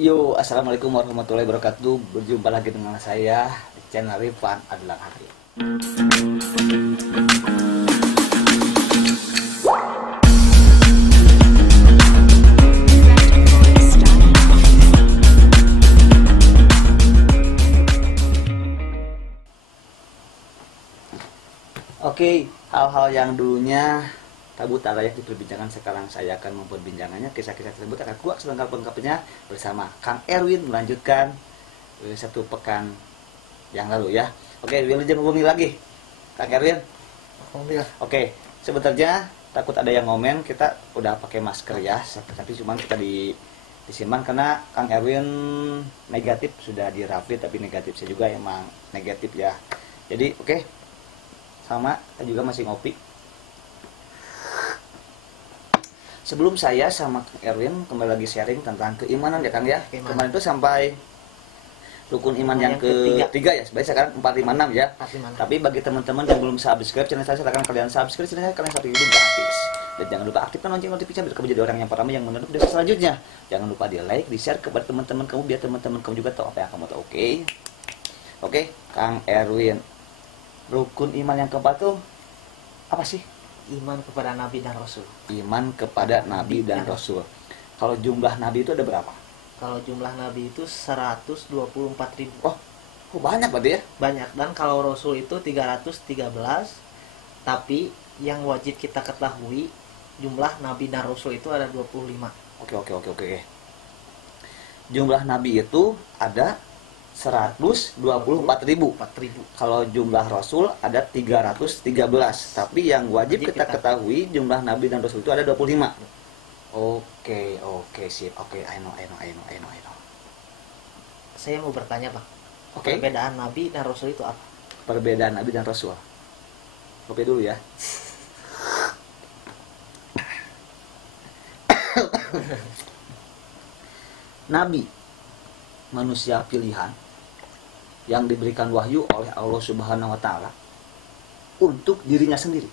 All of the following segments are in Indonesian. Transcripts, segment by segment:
Yo, assalamualaikum warahmatullahi wabarakatuh. Berjumpa lagi dengan saya di channel Rifan Adlan Arif. Oke, hal-hal yang dulunya tabu tak layak diperbincangkan, sekarang saya akan memperbincangannya. Kisah-kisah tersebut akan kuak selengkap-lengkapnya bersama Kang Erwin, melanjutkan satu pekan yang lalu ya. Oke, jangan hubungi lagi Kang Erwin. Oke, sebenarnya takut ada yang ngomen, kita udah pakai masker ya, tapi cuma kita disimpan karena Kang Erwin negatif, sudah dirapid tapi negatif. Saya juga emang negatif ya. Jadi oke, sama saya juga masih ngopi. Sebelum saya sama Kang Erwin kembali lagi sharing tentang keimanan ya Kang ya. Kemarin itu sampai rukun iman yang ketiga ya. Sebenarnya sekarang 4, 5, 6 ya. 4, 5, 6. Tapi bagi teman-teman yang belum subscribe channel saya, silakan kalian subscribe channel saya, kalian subscribe dulu gratis. Dan jangan lupa aktifkan lonceng notifikasi biar kamu jadi orang yang pertama yang menonton video selanjutnya. Jangan lupa di like, di share kepada teman-teman kamu biar teman-teman kamu juga tahu apa yang kamu tahu. Oke, Kang Erwin. Rukun iman yang keempat tuh apa sih? Iman kepada Nabi dan Rasul. Iman kepada Nabi dan Rasul. Kalau jumlah Nabi itu ada berapa? Kalau jumlah Nabi itu 124.000. Oh, banyak berarti ya? Banyak. Dan kalau Rasul itu 313. Tapi yang wajib kita ketahui, jumlah Nabi dan Rasul itu ada 25. Oke. Jumlah Nabi itu ada 124.000. Kalau jumlah Rasul ada 313. Tapi yang wajib kita ketahui jumlah Nabi dan Rasul itu ada 25. Oke, sip. Oke, I know. Saya mau bertanya, Bang. Oke. Perbedaan Nabi dan Rasul itu apa? Perbedaan Nabi dan Rasul. Kopi dulu ya. Nabi, manusia pilihan yang diberikan wahyu oleh Allah Subhanahu wa Ta'ala untuk dirinya sendiri,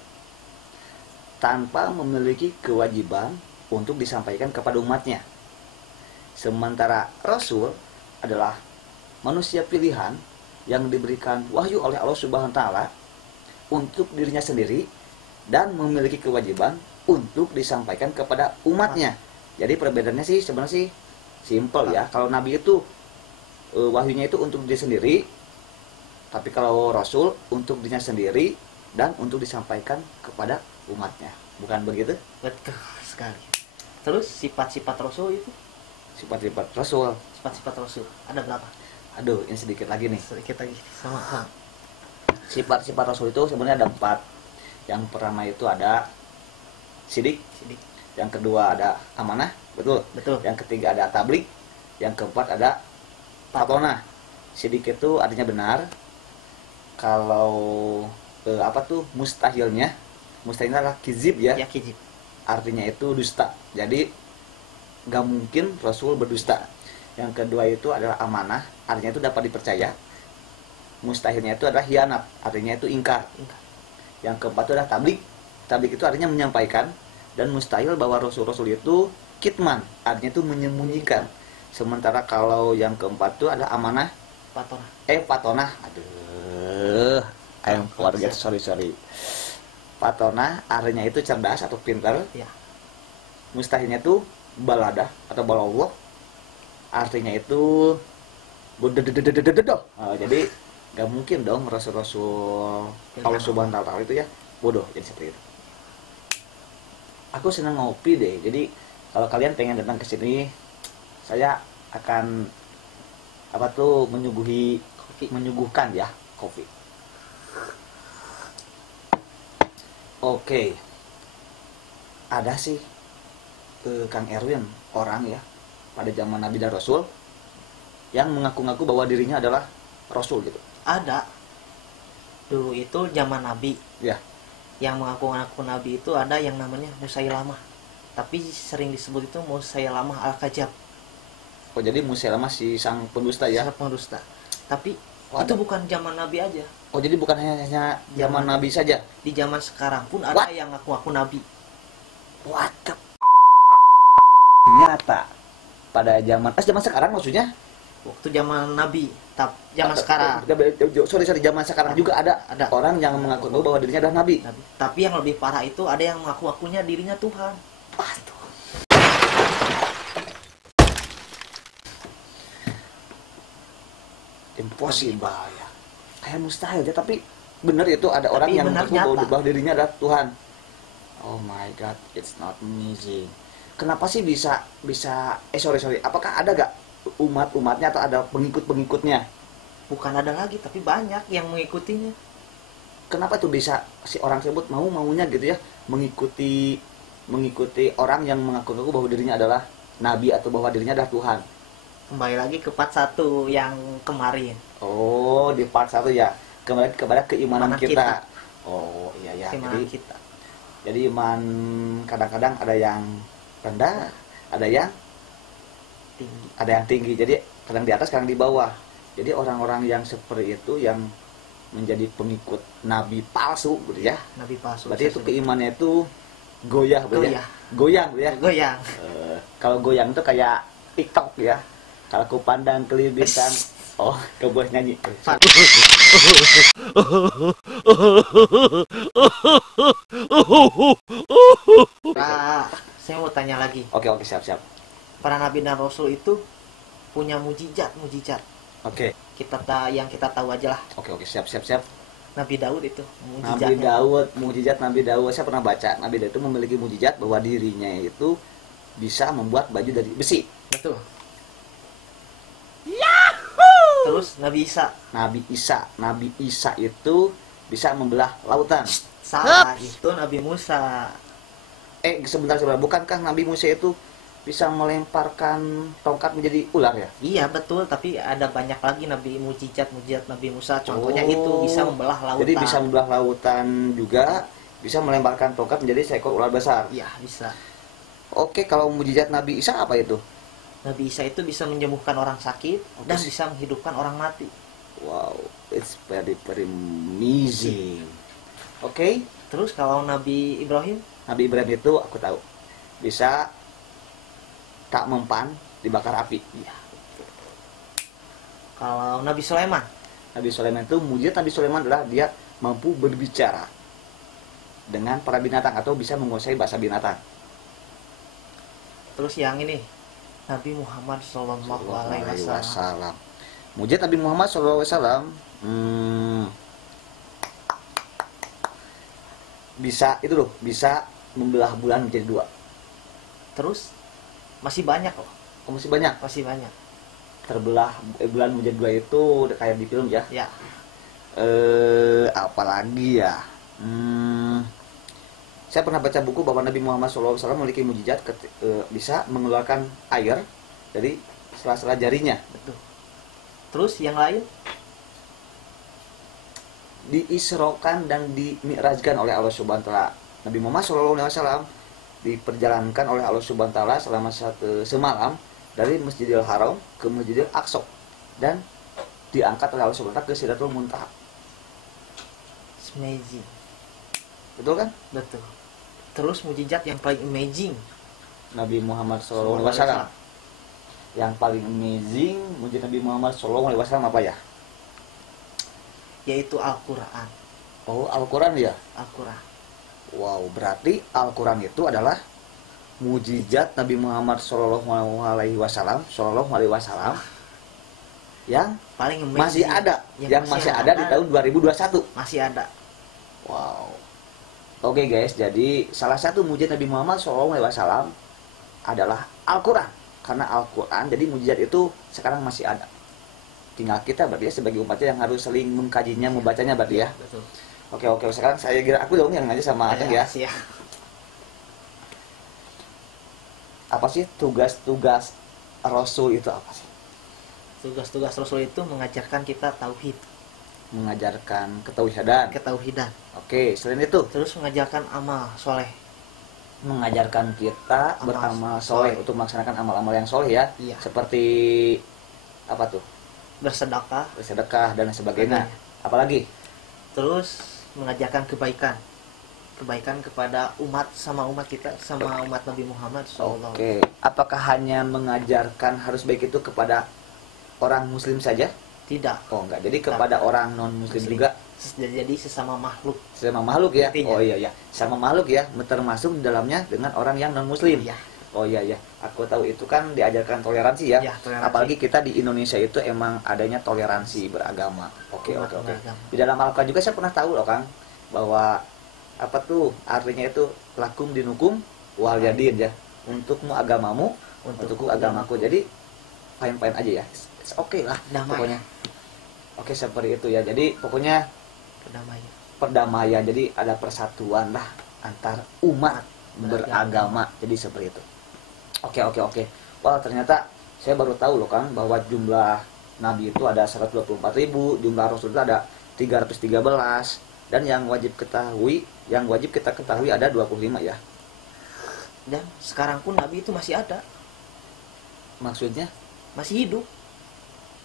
tanpa memiliki kewajiban untuk disampaikan kepada umatnya. Sementara Rasul adalah manusia pilihan yang diberikan wahyu oleh Allah Subhanahu wa Ta'ala untuk dirinya sendiri dan memiliki kewajiban untuk disampaikan kepada umatnya. Jadi perbedaannya sih sebenarnya sih simple ya. Kalau Nabi itu wahyunya itu untuk diri sendiri, tapi kalau Rasul untuk dirinya sendiri dan untuk disampaikan kepada umatnya. Bukan begitu? Betul sekali. Terus sifat-sifat Rasul itu? Sifat-sifat Rasul. Sifat-sifat Rasul ada berapa? Aduh, ini sedikit lagi nih. Sedikit lagi. Sama. Sifat-sifat Rasul itu sebenarnya ada 4. Yang pertama itu ada sidik. Yang kedua ada amanah, betul. Yang ketiga ada tablik. Yang keempat ada patona. Sidik itu artinya benar. Kalau mustahilnya adalah kizib ya. Ya, kizib. Artinya itu dusta. Jadi gak mungkin Rasul berdusta. Yang kedua itu adalah amanah, artinya itu dapat dipercaya. Mustahilnya itu adalah hianat, artinya itu ingkar. Yang keempat itu adalah tablik. Tablik itu artinya menyampaikan. Dan mustahil bahwa Rasul-Rasul itu kitman, artinya itu menyembunyikan. Sementara kalau yang keempat itu adalah amanah, patona. Aduh, keluarga, sorry. Patona artinya itu cerdas atau pintar. Ya. Mustahilnya itu balada atau balawah, artinya itu bodoh. Jadi gak mungkin dong Rasul-Rasul Allah Subhanahu wa Ta'ala itu ya bodoh, jadi seperti itu. Aku senang ngopi deh. Jadi kalau kalian pengen datang ke sini, saya akan menyuguhkan ya kopi. Oke. Ada sih Kang Erwin orang ya pada zaman Nabi dan Rasul yang mengaku-ngaku bahwa dirinya adalah Rasul gitu. Ada. Dulu itu zaman Nabi. Ya. Yang mengaku-ngaku Nabi itu ada yang namanya Musailamah. Tapi sering disebut itu Musailamah Al-Kadzdzab. Oh, jadi Musailamah si sang pendusta ya? Sang pendusta. Tapi itu bukan zaman Nabi aja. Oh, jadi bukan hanya zaman Nabi saja? Di zaman sekarang pun ada yang ngaku-ngaku Nabi. What the Ternyata pada zaman sekarang maksudnya? Waktu zaman Nabi, zaman sekarang. Sorry, zaman sekarang juga ada orang yang mengaku bahwa dirinya adalah nabi. Tapi yang lebih parah itu ada yang mengaku-akunya dirinya Tuhan. Aduh. Impossible ya. Kayak mustahil ya, tapi benar itu ada orang yang mengaku bahwa dirinya adalah Tuhan. Oh my god, it's not amazing. Kenapa sih bisa sorry. Apakah ada gak umatnya atau ada pengikutnya? Bukan ada lagi, tapi banyak yang mengikutinya. Kenapa tuh bisa si orang tersebut maunya gitu ya mengikuti orang yang mengaku-ngaku bahwa dirinya adalah nabi atau bahwa dirinya adalah Tuhan? Kembali lagi ke part 1 yang kemarin. Oh, di part 1 ya. Kembali kepada keimanan kita. Oh, iya ya. Jadi iman kadang-kadang ada yang rendah, ada yang tinggi. Jadi kadang di atas, kadang di bawah. Jadi orang-orang yang seperti itu yang menjadi pengikut nabi palsu gitu ya. Nabi palsu. Berarti itu keimannya itu goyang. Kalau goyang itu kayak TikTok ya. Kalau ku pandang kelibitan, oh, kau boleh nyanyi. Saya mau tanya lagi. Oke, siap. Para nabi dan rasul itu punya mujizat. Oke. Yang kita tahu aja lah. Oke, siap. Nabi Daud itu mujizatnya. Mujizat Nabi Daud. Saya pernah baca Nabi Daud itu memiliki mujizat bahwa dirinya itu bisa membuat baju dari besi. Betul. Yahoo! Terus Nabi Isa itu bisa membelah lautan. Salah, itu Nabi Musa. Sebentar. Bukankah Nabi Musa itu bisa melemparkan tongkat menjadi ular ya? Iya betul, tapi ada banyak lagi mujizat Nabi Musa. Contohnya itu bisa membelah lautan. Jadi bisa membelah lautan juga, bisa melemparkan tongkat menjadi seekor ular besar. Iya, bisa. Oke, kalau mujizat Nabi Isa apa itu? Nabi Isa itu bisa menyembuhkan orang sakit dan bisa menghidupkan orang mati. Wow, it's very amazing. Oke. Terus kalau Nabi Ibrahim? Nabi Ibrahim itu aku tahu bisa tak mempan dibakar api. Iya. Kalau Nabi Sulaiman? Nabi Sulaiman itu mujizat Nabi Sulaiman adalah dia mampu berbicara dengan para binatang atau bisa menguasai bahasa binatang. Terus yang ini Nabi Muhammad Sallallahu Alaihi Wasallam. Mujizat Nabi Muhammad Sallallahu Alaihi Wasallam bisa membelah bulan menjadi 2. Terus masih banyak loh. Masih banyak. Terbelah bulan menjadi 2 itu kayak di film ya. Ya. Apalagi ya. Saya pernah baca buku bahwa Nabi Muhammad SAW memiliki mujizat bisa mengeluarkan air dari sela-sela jarinya. Betul. Terus yang lain? Diisrokan dan dimi'rajkan oleh Allah Subhanahu wa taala. Nabi Muhammad SAW diperjalankan oleh Allah Subhanahu wa taala selama semalam dari Masjidil Haram ke Masjidil Aqsa dan diangkat oleh Allah Subhanahu wa taala ke Sidratul Muntaha. Amazing. Betul kan? Betul. Terus mujizat yang paling amazing Nabi Muhammad SAW. Yang paling amazing mujizat Nabi Muhammad SAW apa ya? Yaitu Al-Quran. Oh, Al-Quran ya? Al-Quran. Wow, berarti Al-Quran itu adalah mujizat Nabi Muhammad SAW yang paling amazing. Masih ada, yang masih ada di tahun 2021. Masih ada. Wow. Oke guys, jadi salah satu mujizat Nabi Muhammad SAW adalah Al-Quran. Karena Al-Quran, jadi mujizat itu sekarang masih ada. Tinggal kita berarti ya sebagai umatnya yang harus saling mengkajinya, membacanya berarti ya. Betul. Oke, sekarang saya kira aku dong yang nanya sama Akang ya. Ya. Apa sih tugas-tugas Rasul itu apa sih? Tugas-tugas Rasul itu mengajarkan kita tauhid. Mengajarkan ketauhidan. Oke, selain itu terus mengajarkan amal soleh. Mengajarkan kita beramal soleh untuk melaksanakan amal-amal yang soleh ya. Iya. Seperti apa tuh? Bersedekah dan sebagainya. Apalagi? Terus mengajarkan kebaikan. kebaikan kepada umat kita sama umat Nabi Muhammad SAW. Oke, apakah hanya mengajarkan harus baik itu kepada orang muslim saja? Tidak. Oh enggak, jadi kepada orang non muslim juga, Jadi sesama makhluk. sama makhluk ya. Intinya. Oh iya ya, sama makhluk ya, termasuk di dalamnya dengan orang yang non muslim. Iya. Oh iya ya, aku tahu itu kan diajarkan toleransi ya. Ya, toleransi. Apalagi kita di Indonesia itu emang adanya toleransi beragama. Oke Umat oke oke. beragama. Di dalam Al-Quran juga saya pernah tahu loh Kang, bahwa apa tuh artinya itu lakum dinukum wal yadin ya, untukmu agamamu, untukku agamaku. Jadi fine aja ya. Oke lah Damai. pokoknya. Oke seperti itu ya. Jadi pokoknya Perdamaian. perdamaian, jadi ada persatuan lah antar umat beragama. Jadi seperti itu. Oke. Wah ternyata saya baru tahu loh Kang, bahwa jumlah nabi itu ada 124.000, jumlah rasul itu ada 313, dan yang wajib kita ketahui ada 25 ya. Dan sekarang pun nabi itu masih ada, Maksudnya masih hidup.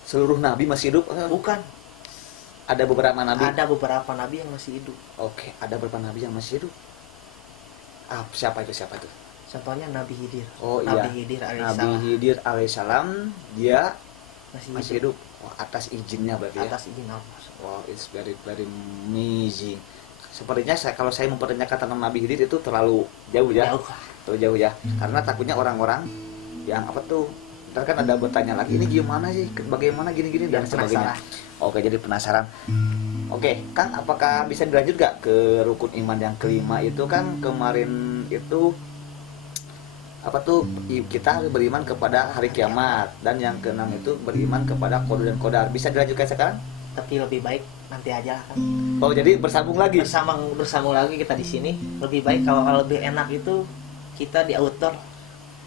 seluruh nabi masih hidup? Bukan. Ada beberapa nabi. Ada beberapa nabi yang masih hidup. Oke, ada beberapa nabi yang masih hidup. Siapa itu? Contohnya Nabi Khidir. Oh iya. Nabi Khidir Nabi alaihissalam Khidir alaihissalam dia masih masih hidup. Wah, atas izinnya berarti ya. atas izin Allah. Wow, it's very amazing. Sepertinya kalau saya mempertanyakan tentang Nabi Khidir itu terlalu jauh ya. Terlalu jauh ya. Karena takutnya orang-orang yang apa tuh, ntar kan ada bertanya lagi, ini gimana sih, bagaimana gini-gini dan sebagainya. Oke, jadi penasaran. Oke, Kang, apakah bisa dilanjut gak ke rukun iman yang kelima itu? Kan kemarin itu apa tuh, kita beriman kepada hari kiamat, dan yang keenam itu beriman kepada qada dan qadar. Bisa dilanjutkan sekarang? Tapi lebih baik nanti aja kan. Oh, jadi bersambung lagi. Bersambung lagi kita di sini. Lebih baik kalau lebih enak itu kita di outdoor.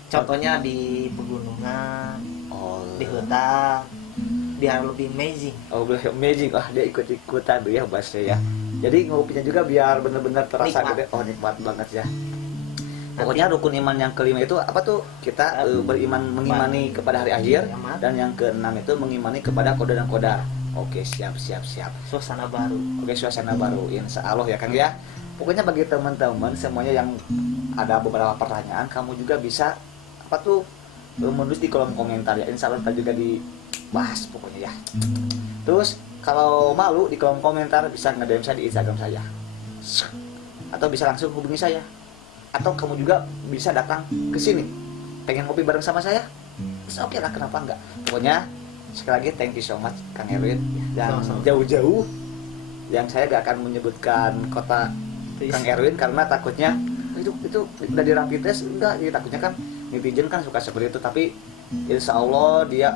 Contohnya di pegunungan, Oh, di hutan, biar lebih amazing. oh, amazing. Dia ikut-ikutan tuh ya bahasa ya. Jadi ngopinya juga biar benar-benar terasa Nikmat. gitu. Oh, nikmat banget ya. Pokoknya rukun iman yang kelima itu apa tuh? Kita mengimani kepada hari akhir, dan yang keenam itu mengimani kepada qada dan qadar. Oke, siap. Suasana baru. Oke, suasana baru, insya Allah ya Kang ya. Pokoknya bagi teman-teman semuanya yang ada beberapa pertanyaan, kamu juga bisa apa tuh menulis di kolom komentar ya. Insya Allah kita juga dibahas pokoknya ya. Terus kalau malu di kolom komentar bisa nge-DM saya di Instagram saya, atau bisa langsung hubungi saya, atau kamu juga bisa datang ke sini pengen ngopi bareng sama saya. Oke lah, kenapa enggak. Pokoknya sekali lagi thank you so much Kang Erwin, yang jauh-jauh, yang saya gak akan menyebutkan kota Kang Erwin karena takutnya itu udah di rapid test enggak, jadi takutnya kan netizen kan suka seperti itu, tapi insya Allah dia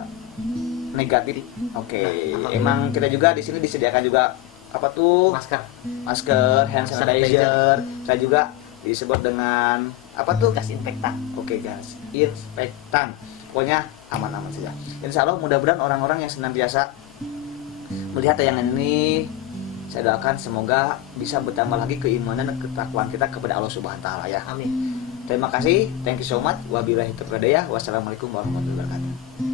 negatif. Oke. Emang kita juga di sini disediakan juga apa tuh, masker, hand sanitizer. Saya juga disebut dengan apa tuh, gas infektan. Oke, gas infektan. Pokoknya aman-aman saja. Insya Allah mudah-mudahan orang-orang yang senantiasa melihat tayangan ini, saya doakan semoga bisa bertambah lagi keimanan dan ketakwaan kita kepada Allah Subhanahu wa taala ya. Amin. Terima kasih, thank you so much. Wabillahi taufiq wal hidayah. Wassalamualaikum warahmatullahi wabarakatuh.